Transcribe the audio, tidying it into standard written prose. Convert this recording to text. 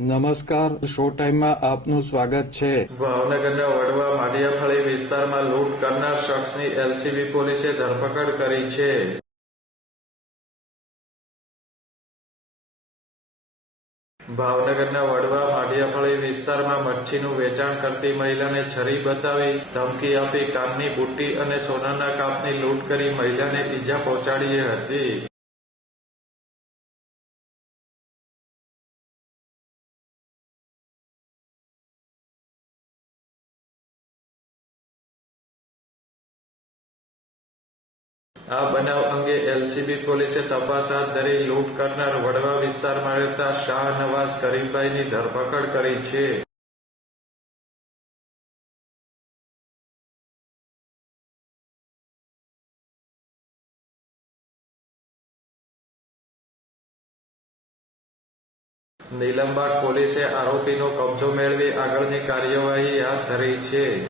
નમસ્કાર, શો ટાઈમમાં આપનું સ્વાગત છે। ભાવનગરના વડવા માળિયાફળી વિસ્તારમાં લૂંટ કરનાર શખ્સની એલસીબી પોલીસે ધરપકડ કરી છે। ભાવનગરના વડવા માળિયાફળી વિસ્તારમાં મચ્છીનું વેચાણ કરતી મહિલાને છરી બતાવી ધમકી આપી કાનની બુટ્ટી અને સોનાના કાપની લૂંટ કરી મહિલાને ઈજા પહોંચાડી હતી। આ બનાવ અંગે એલસીબી પોલીસે તપાસ હાથ ધરી લૂંટ કરનાર વડવા વિસ્તારમાં રહેતા શાહનવાઝ કરીમભાઈની ધરપકડ કરી છે। નીલમબાગ પોલીસે આરોપીનો કબજો મેળવી આગળની કાર્યવાહી હાથ ધરી છે।